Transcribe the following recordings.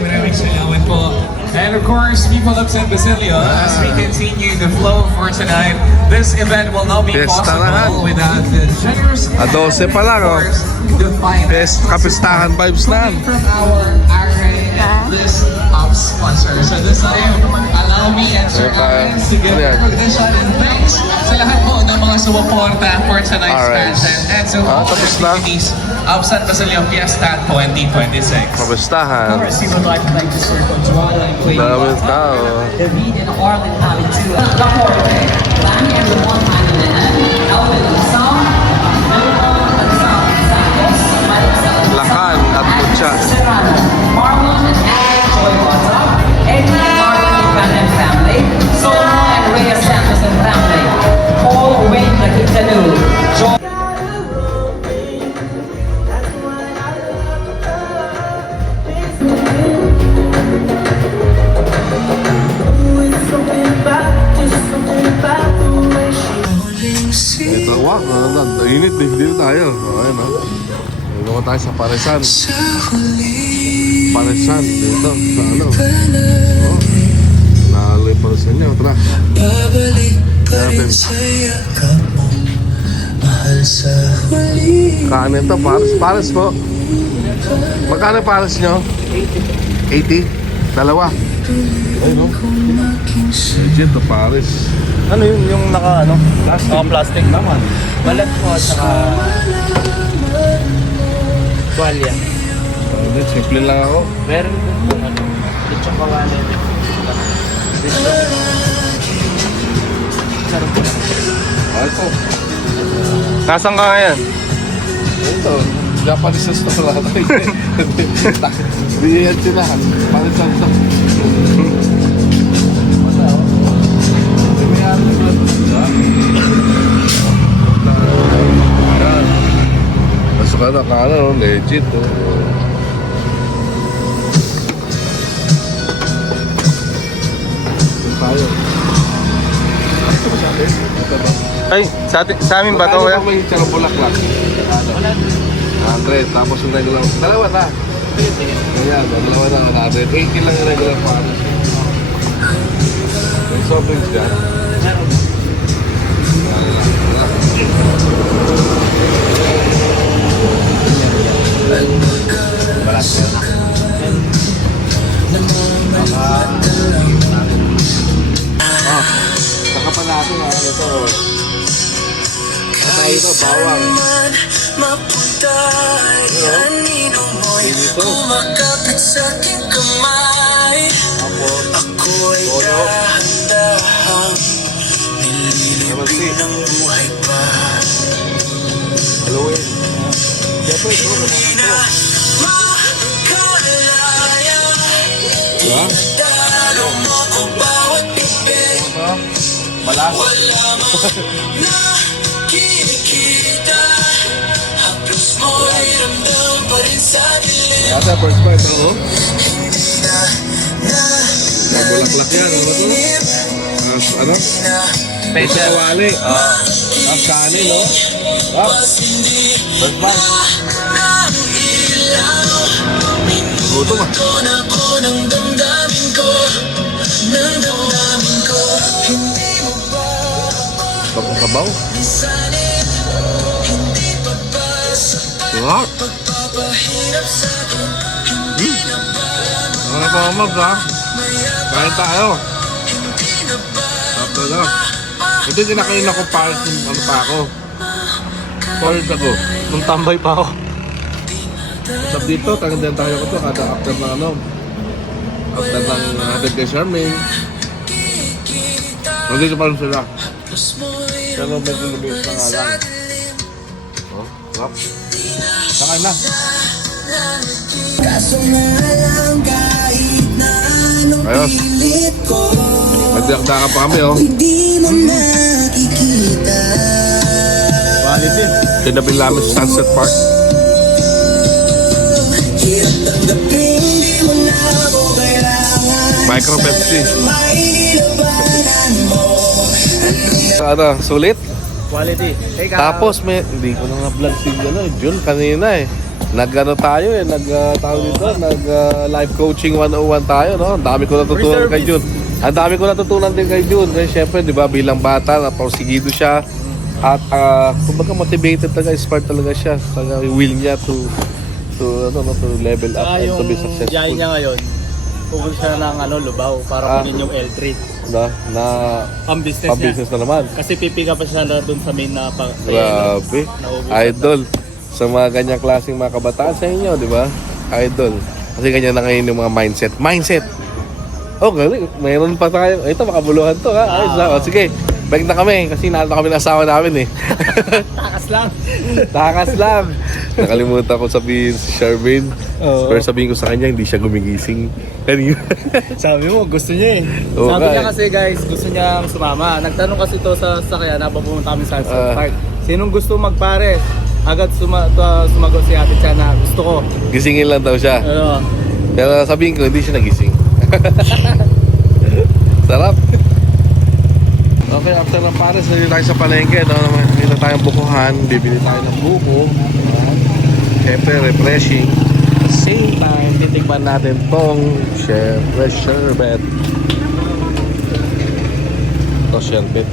Maraming salamat po. And of course, people of San Basilio, as we continue the flow for tonight, this event will not be Fiesta na. possible without the generous A 12 pa lang, oh. of course, the finest Kapistahan vibes na. from our array and list of sponsors. So this time, allow me and Sir Aaron to give recognition and thanks sa lahat po ng mga sumuporta for tonight's Alright. pageant and so all tapos na. activities of San Basilio Fiesta 2026. Kapistahan. Of course, we would like to thank the Sir Conjuado and Queen Daming tao. David and Arlen Halley too. Laporte, Lani and Ramon Manilena, Elvin Lasal, Melbourne Gonzalez Santos, Maricel Lakan at Mucha. Serrano, Marlon and Anne Joy Bata, Edwin and Marlon Ivan and family, Solomon and Rhea Santos and family, Paul Wayne Nakitanu, John Ito, wak. Init din. Dito tayo. Ayan, ha. Dito naman tayo sa Parisan. Parisan. Dito. Sa ano. Oh. Nalo yung Parisan niya. Tara. Natin. Kanin to. Paris. Paris po. Magkano yung Paris nyo? 80. Dalawa. Ay, no? Legit to Paris. Ano yun? Yung naka ano? Plastic naman. Balat po at saka tuwalya. Hindi, simple lang ako. Meron po kung ano. Lechong kawali. Sarap po. Ito. Nasaan ka ngayon? Ito. Japanese store lahat. Hindi yan sila. Parisan to. Masuk ka na, ano, legit. Tayo. Ay, sa amin ba ito kaya? May tsaka bulaklak. 100, tapos yung regular. Dalawa na. Ayan, dalawa na. 100. 80 lang yung regular paano. May soft drinks dyan. Balat yan. Saka pa natin ito. Patay ito, bawang. Pinito. Kumakapit sa aking kamay. Ako'y dahan-dahang nililibing ng buhay pa. Halloween. Siyempre, ito. Hindi na makalaya. Diba? Tinadalo mo ko bawat bibig. Malas. Wala mang nakikita. Haplos mo'y ramdam pa rin sa dilim. Kaya first bite, ano? Hindi na Bulaklak yan, ano to? Ano? Special. Kawali. Ang kanin, no? First bite. Gutom ah. Ako ng damdamin ko. Ng damdamin ko. Hindi mo ba Tapos sabaw. sanib? Hindi pa ba sapat Sarap. pagpapahirap sa'kin? Hindi na ba Ano pa mamag, ha? Kain tayo. Hindi na ba Tapos na. Ito yung kinakain ako para sa ano pa ako. Forward ako. Nung tambay pa ako. Tapos dito, tangan tayo ko to kada after ng ano. After ng natin kay Charmaine. Nandito pa rin sila. Pero medyo lumiit na nga lang. Oh, sarap. Sakain na. Kaso nga lang kahit na anong Ayos. pilit ko, Magdakda ka pa kami, oh. hindi mo nakikita. Quality. Tinapin namin sa Sunset Park. Hirap tanggapin, di mo na ako kailangan. Micro Pepsi. Mailabanan mo. Ano, sulit? Quality. Teka. Tapos may, hindi ko na nga vlog si ano, Jun kanina eh. Nag-ano tayo eh, tawag dito, life coaching 101 tayo, no? Ang dami ko natutunan kay Jun. Ang dami ko natutunan din kay Jun. Kasi syempre, di ba, bilang bata, naporsigido siya. At kumbaga motivated talaga, inspired talaga siya. Talaga yung will niya to level up and to be successful. Yung niya ngayon, pupunta siya ng Lubao para kunin yung L3. Na Pang-business na naman. Kasi pipiga pa siya na doon sa main na Grabe. Idol. Sa mga ganyang klaseng mga kabataan sa inyo, di ba? Idol. Kasi ganyan na ngayon yung mga mindset. Mindset! Oh, galing. Mayroon pa tayo. Ito, makabuluhan to, ha? Ayos lang. O, sige. Balik na kami kasi nahalata kami ng asawa namin, eh. Takas lang. Takas lang. Nakalimutan ko sabihin si Charmaine. Pero sabihin ko sa kanya, hindi siya gumigising. Kanina. Sabi mo, gusto niya eh. Oo, Sabi niya eh. kasi guys, gusto niya sumama. Nagtanong kasi to sa sasakyan habang pumunta kami sa Sunset Park. Sinong gusto magpares? Agad sumagot si Ate Chan na gusto ko. Gisingin lang daw siya. Pero sabihin ko, hindi siya nagising. Sarap. Okay, after ng pares, nandito tayo sa palengke. Nakita tayong bukuhan. Bibili tayo ng buko. Siyempre, refreshing. Same time, titikman natin tong sherbet. Ito, sherbet.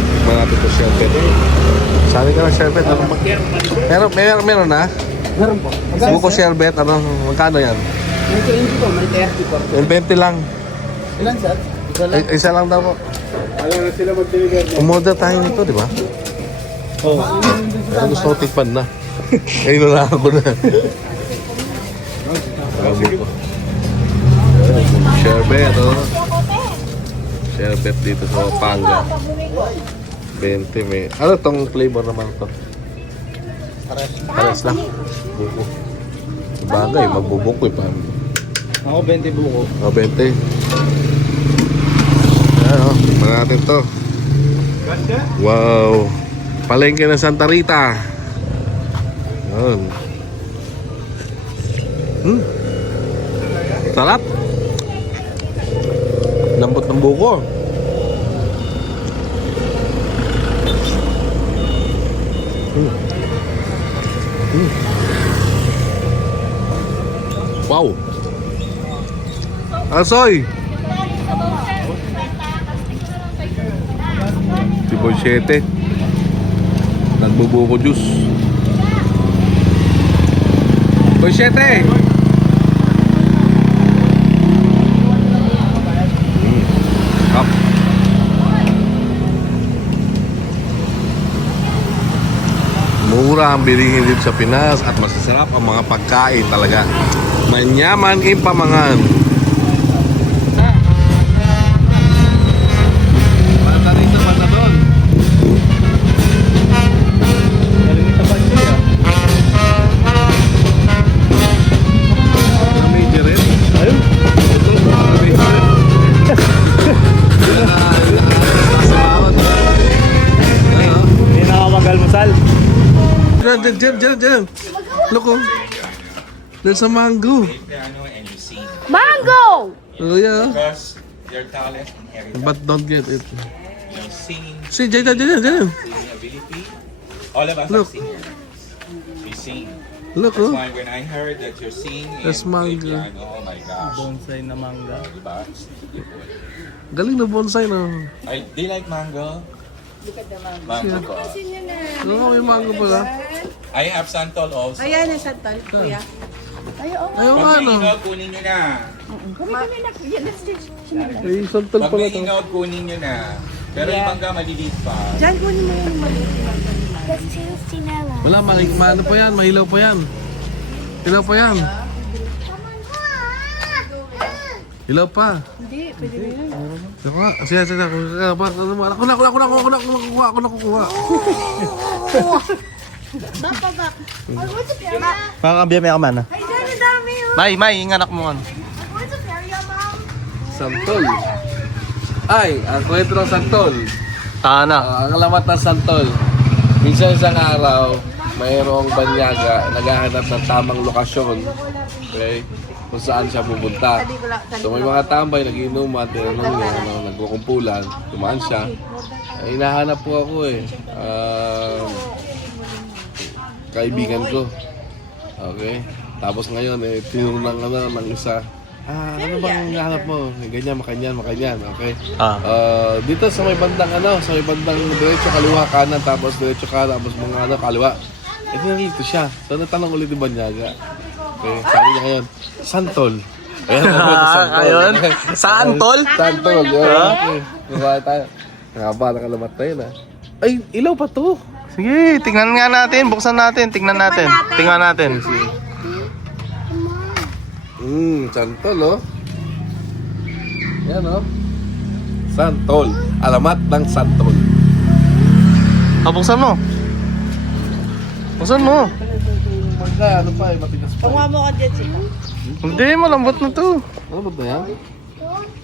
Tikman natin ito, sherbet. Sabi ka ng sherbet. Meron na? Meron po. Buko sherbet, magkano yan? May 20 po, may 30 po. Yung 20 lang. Ilan sir? Isa lang daw po. Umorder tayo nito, di ba? Oo. Pero gusto ko tikpan na. Ayun na ako na. Sabi ko. Sherbet, Sherbet dito sa Pampanga. 20 may. Ano tong flavor naman to? Pares lang. Buko. Bagay, magbubuko eh. Paano? Ako 20 buko. 20. Ayan o, tignan natin to. Wow. Palengke ng Santa Rita. Ayan. Sarap. Lambot ng buko. Wow. Asoy. Si Boy 7. Nagbubuko juice. Boy 7. Up. Mura ang bilihin dito sa Pinas at masasarap ang mga pagkain talaga. Manyaman ang pamangan. Hindi nakapag-almusal. Diyan. Look, oh. There's a mango. Mango! Oh, yeah. Because your talent inheritance, But don't get it. singing, See, diyan. ability, all of us Look. are singers. We sing. Look, That's oh. why when I heard that you're singing That's and play mango. piano, oh my gosh. Bonsai na mangga. Diba? It's beautiful. Galing na bonsai, no? Do you like mango? Mango ko. Oo, may mango pala. I have santol also. Ayan ang santol, kuya. Ay, oo. Ayaw nga, Pag no? may ingaw, kunin nyo na. Kami na. Yan, let's do. May santol Pag pala may to. ingaw, kunin nyo na. Pero yung mangga maliliit pa. Diyan, kunin mo yung maliit. Wala, ano pa yan? Mahilaw pa yan. Hilaw pa yan. Hilaw pa. Hindi, pwede na yun. Diba? Sige. Ako nakukuha. Bak. Makakambia may kamana. Ay, dyan, ang dami yun. May, inganak mo kan. What's up, area, mom? Santol. Ay, ang kwento ng santol. Tana. Ang alamat ng santol. Minsan isang araw, mayroong banyaga, naghahanap ng tamang lokasyon. Okay? Kung saan siya pupunta. So may mga tambay, nag-inuman, nagkukumpulan, tumaan siya. Ay, hinahanap po ako eh. Kaibigan ko. Okay. Tapos ngayon, tinurong ng isa. Ano bang hanap mo? Ganyan, makanyan. Okay. Dito sa may bandang sa may bandang diretso kaliwa kanan, tapos diretso kanan, tapos mga kaliwa. Ito nandito siya. So natanong ulit ni Banyaga. Okay, sabi niya ngayon, Santol. Ayan, Ayun. Saan, tol? Santol, yun. Okay. Diba tayo? Nakaba, nakalamat tayo na. Ay, ilaw pa to. Sige, tingnan nga natin. Buksan natin. Tingnan natin. Santol, oh. Yan, oh. Santol. Alamat ng Santol. Buksan mo. Buksan mo. Magka, ano pa, matigas pa. Panguha mo ka, Jessica. Hindi, malambot na to. Ano ba yan?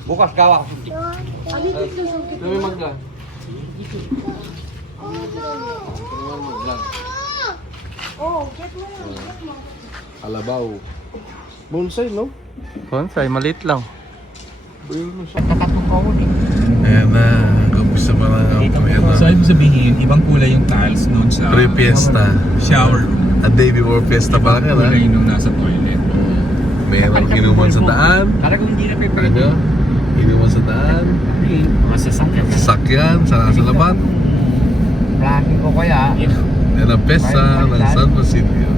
Bukas, gawa. Ito may magka. Oh, get mo lang. Alabaw. Bonsai, no? Bonsai, maliit lang. Ayan na, gumpisa pa na So, ibig sabihin, ibang kulay yung tiles noon sa Pre-fiesta. shower room. A day before fiesta pa ka na. Kulay nung nasa toilet. Merong inuman sa daan. Talagang hindi na prepare. Ano? Inuman sa daan. Mga sasakyan. Sasakyan, sa labat. Plaki ko kaya. Yan ang pesta ng San Basilio.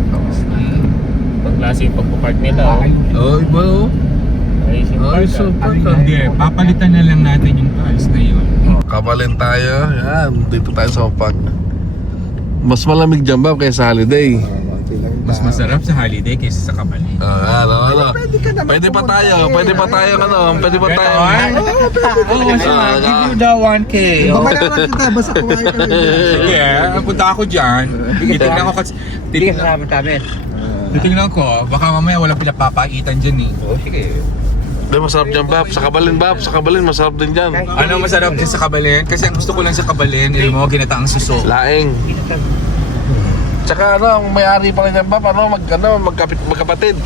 Pagklase yung pagpupark nila. Oh, iba oh. Ay, super ka. Hindi, papalitan na lang natin yung tiles na yun. Kabalin tayo. Yan, dito tayo sa Mapag. Mas malamig dyan ba kaysa holiday? Mas masarap sa holiday kaysa sa Kabali. Ano? Pwede pa tayo. Pwede pa tayo. Oo, give you the 1K. Sige, punta ako dyan. Titignan ko kasi... Titignan ko, baka mamaya walang pinapapaitan dyan eh. Hindi, masarap dyan, Bab. Sa Kabalin, masarap din dyan. Ano masarap dyan sa Kabalin? Kasi ang gusto ko lang sa Kabalin, mo, ginataang suso. Laing. Tsaka ang may-ari pa rin dyan, Bab, magkapatid.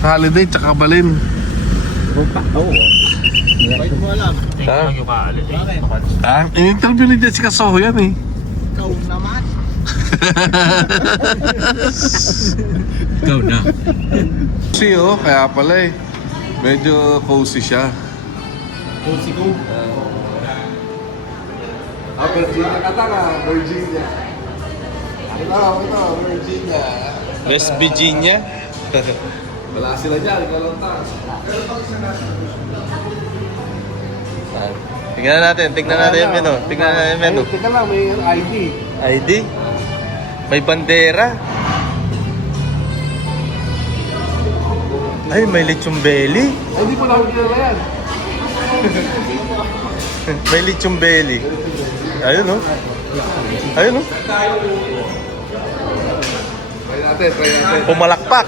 Holiday, tsaka Kabalin. Bakit mo alam? In-interview ni Jessica Soho yan eh. Ikaw naman. Ikaw na. Cozy oh, kaya pala eh. Medyo cozy siya. Cozy ko. Virginia kata ka, Virginia. Ito, Virginia. West Virginia. Wala sila dyan, ikaw lang taas. Tingnan natin yung menu. Teka lang, may ID. ID? May bandera. Ay, may lechong belly. Ay, hindi po namin kilala yan. May lechong belly. Ayun, no? Try natin. Pumalakpak.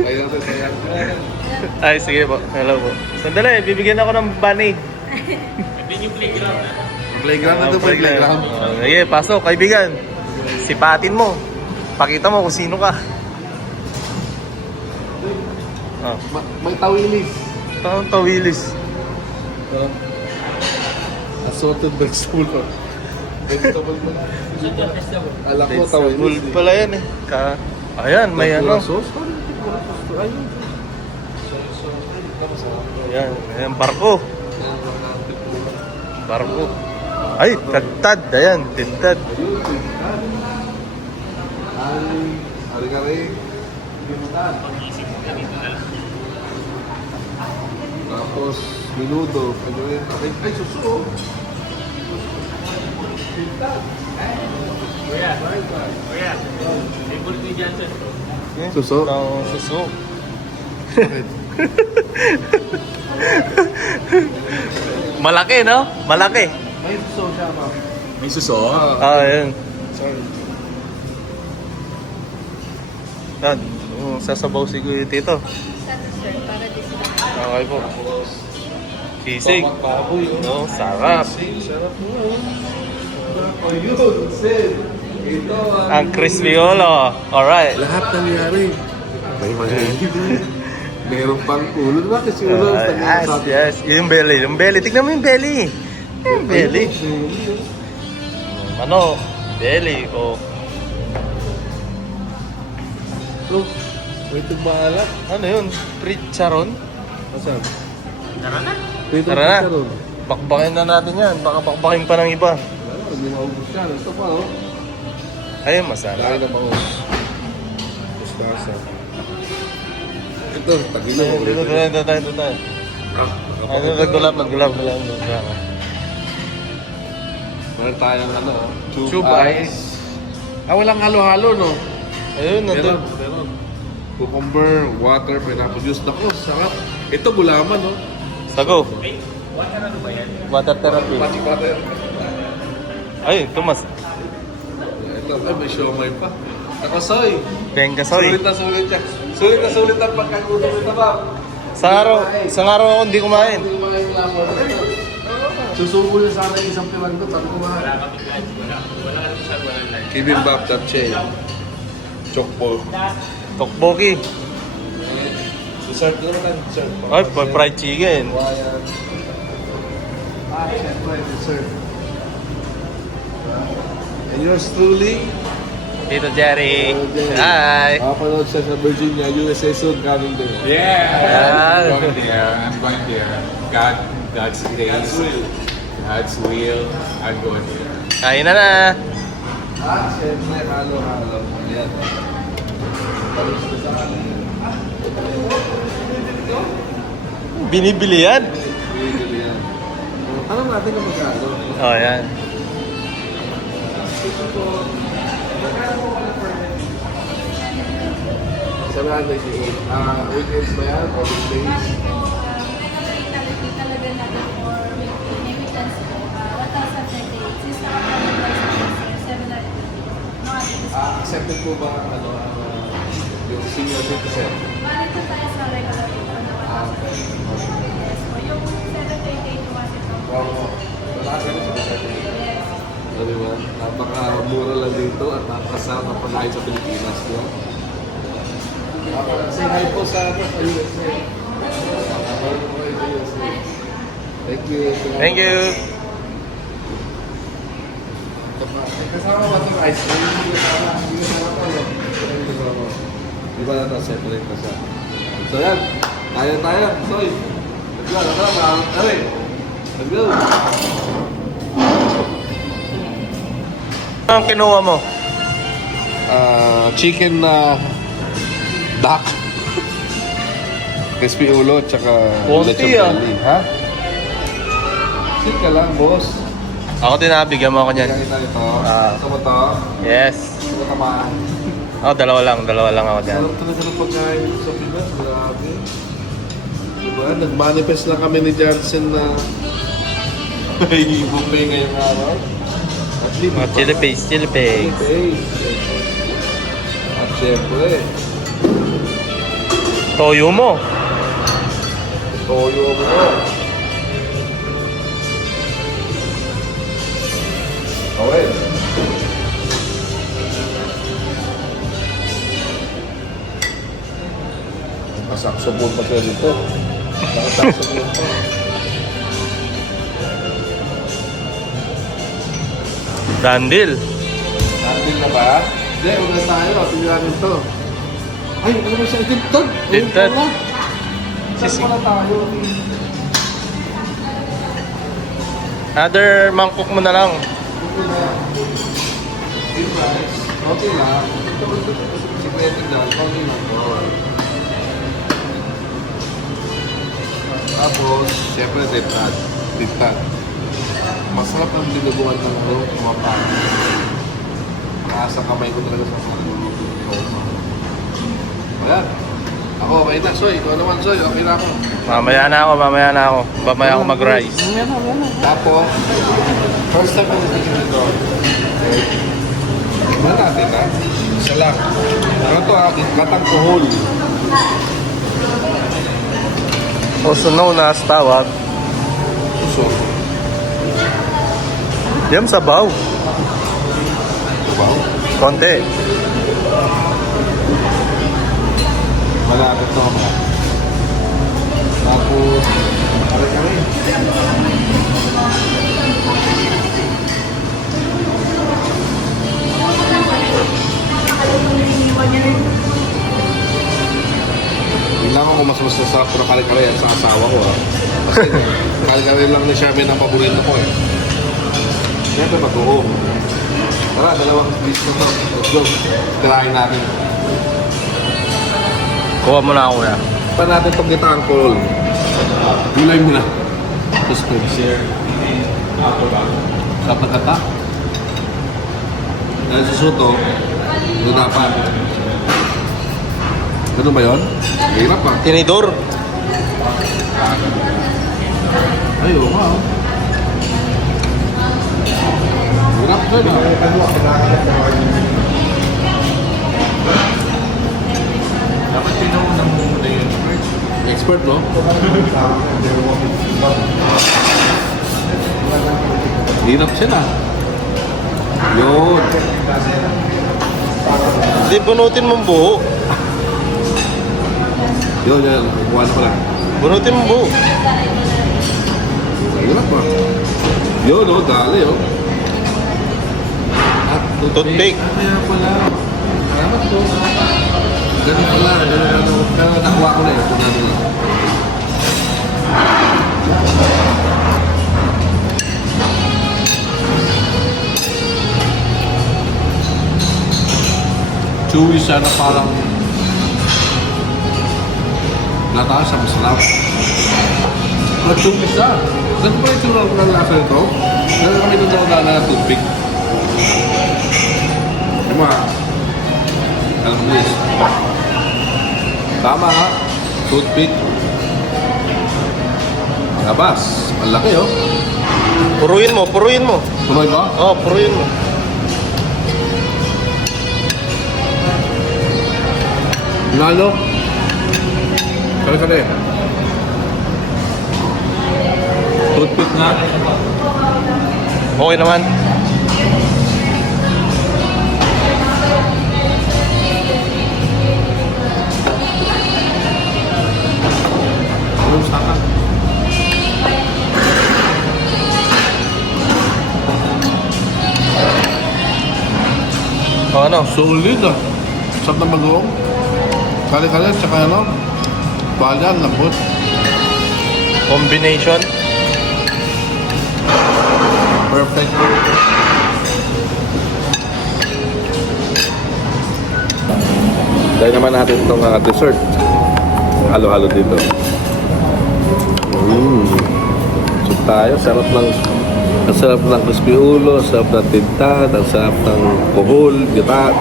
Try natin. Ay, sige po. Hello po. Sandali, bibigyan ako ng bunny. Playground na ito, playground. Sige, pasok, kaibigan. Sipatin mo. Pakita mo kung sino ka. May tawilis. Anong tawilis? Assorted vegetable. Vegetable mo. Alam ko, tawilis. Full pala yan eh. Ayan, may ano. Sauce? Ayan, barko. Ay, tagtad. Ayan, tintad. Ari-ari. Tapos, minudo. Ay, suso. Suso? Oo, suso. Malaki, no? Malaki. May suso siya, ma'am. May suso? Ayan. Sorry. Yan. Sasabaw si Kuya Tito. Okay po. Sisig. Baboy, No, sarap. Sarap mo. Yun, Sid. Ito Ang crispiolo. Alright. lahat nangyari. May meron pang ulo. Diba kasi ulo? Yes. Yung belly. Tignan mo yung belly. Yung belly. Ano? Belly. Oh. ko. Pritong maalat. Ano yun? Pritcharon? Asan? Tara na. Pritong Tara na. chicharon. Bakbakin na natin yan. Baka bakbakin pa ng iba. Ano, hindi maubos yan. Ito pa, oh. Ayun, masarap. Laki na bango. Mustasa. Ito, tagilo. Dito tayo. Ano, nag-gulab. Meron tayong ano, Tube ice. Walang halo-halo, no? Ayun, nandun. Meron. Cucumber, water, pineapple juice. Naku, sarap. Ito gulaman, no? Sago. Water therapy. Pati water. Ay, Tomas. Ito, ay, may siomay pa. Nakasoy. Benga, sorry. Sulit na sulit yan. Sulit ang pagkagutom ito ba? Isang araw ako hindi kumain. Hindi kumain lang mo. Susubo na sana yung isang pilang ko. Sabi kumain. Kibimbap, tapche. Chokpo. Tokboki. Dessert na naman. Dessert. Ay, fried chicken. Hawaiian. Siyempre, dessert. And yours truly, Tito Jerry. Jerry. Hi. Makapanood siya sa Virginia, USA soon coming din. Yeah, I'm going there. I'm going there. God's grace. God's will. God's will. I'm going there. Kain na. Siyempre, halo-halo. Ayan. Talos ko sa akin. Binibili yan. Bigil yan. Tanong natin kung magkano. Oh, yan. Sabi natin si weekends ba yan? Or weekdays? Talaga natin for may weekends po. 1,038. Since Accepted po ba yung senior citizen? balik po tayo sa regular rate na 1,038. Yes po. Yung 738 po kasi ito. Wow. Wala ka na sa Yes. Sabi ba? Napaka-mura lang dito at napakasarap ang pagkain sa Pilipinas. Di ba? Say hi po sa USA. Thank you. Thank you. Kasama ba itong ice cream? Hindi kasama pa, no? Hindi kasama. Di ba natin separate na siya? So yan. Tayo. Soy. Let's go. Let's go. Ang kinuha mo? Chicken na duck. Crispy ulo, tsaka Konti, lechon ah. belly. Ha? Sit ka lang, boss. Ako din nabigyan mo ako niyan. Kita ito. Ah. Gusto mo ito? Yes. Gusto mo tamaan? Oh, dalawa lang ako dyan. Sarap talaga ng pagkain dito sa Pinas. Grabe. Diba? Nag-manifest lang kami ni Johnson na buffet ngayong araw. At least, Mga chili paste. At syempre, Toyo mo. toyo mo. Okay. Saxophone pa siya dito. Saxophone pa. Dandil. Nandil na ba? Hindi, huwag na tayo. Tingnan natin ito. Ay, ano ba siya? Tintad! Tintad. Saan pala tayo? Other mangkok mo na lang. Steam rice. Okay lang. Sikreto dyan. Okay lang po. Tapos, syempre, tintad. Masarap ang dinuguan ng kumapa. Nasa kamay ko talaga sa kumapa. Ayan. Ako, okay na. Soy, ikaw naman, Soy. Okay na ako. Mamaya na ako. Mamaya ako mag-rice. Tapos, first time ko nagsisin ito. Tignan natin, ha? Isa lang. Ano ito, ha? Katang kohol. Also known as tawag. Suso. Yam sabaw. Wow. Konti. Malapit na ako. Tapos, kami. mas masasarap na kare-kare yan sa asawa ko ha. Kasi kare-kare lang ni Shamin ang paborito ko eh. Siyempre totoo. Tara, dalawang piece na to. Let's go. Tirahin natin. Kuha mo na ako ya. Pa natin itong gitang call. Gulay mo na. Tapos share. Sa pagkata. Dahil sa suto, ito dapat. Ano ba yun? Hirap ba? Tinidor. Ay, oo nga. Hirap ko na. Dapat pinunang mo muna yun. Expert, no? Hirap sila. Yun. Hindi, bunutin mong buo. Yun, yan. Kukuha ko lang. Bunutin mong buo. Hirap ba? Yun, oh. Dali, oh. At Toothpick. Kaya pala. Salamat po. Ganun pala. Ganun. Pero nakuha ko na eh. Kung ano lang. Chewy siya na parang nataas siya, masarap. At chewy siya. Saan pa yung tsura ng lasa nito? Meron kami doon ako na toothpick. Diba? Alam mo guys. Tama ha. Toothpick. Labas. Ang laki oh. Puruin mo, puruin mo. Tuloy ba? Oh, puruin mo. Nalo? Kali-kali. Toothpick nga. Okay naman. Ano sa akin? O ano? Solid ah. Sarap na mag-uong. Kali-kali at saka ano? Balyan, lambot. Combination. Perfect. Dahil naman natin itong dessert. Halo-halo dito. So tayo, sarap ng ang sarap ng crispy ulo, ang sarap ng tinta, ang sarap ng kuhol, gata.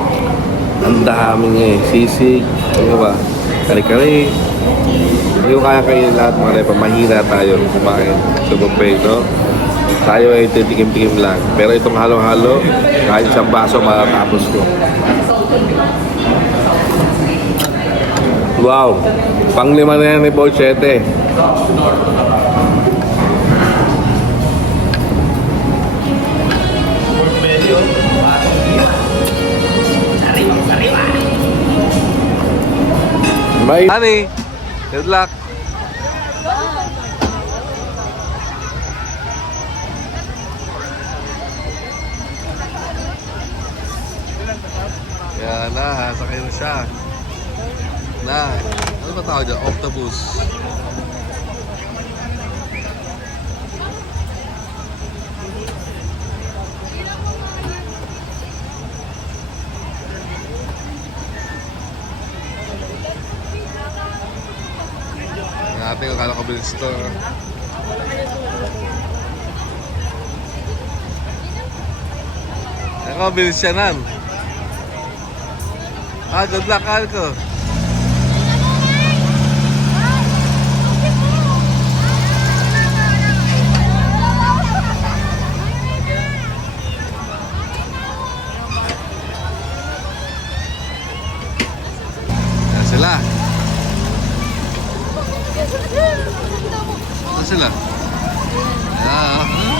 Ang daming sisig, ano ba? Kari-kari. Hindi ko kaya kayo lahat mga repa, mahina tayo kumain sa buffet, no? Tayo ay titikim-tikim lang. Pero itong halo-halo, kahit isang baso matatapos ko. Wow! Panglima na yan ni Paul Chete. Bye! Honey! Good luck! Yan na, sakay na siya. Na, ano ba tawag dyan? Octopus. Ate ko, kala ko bilis ito. Ako, bilis siya nan. Good luck, Alco. Yan sila. Yan sila. Yan.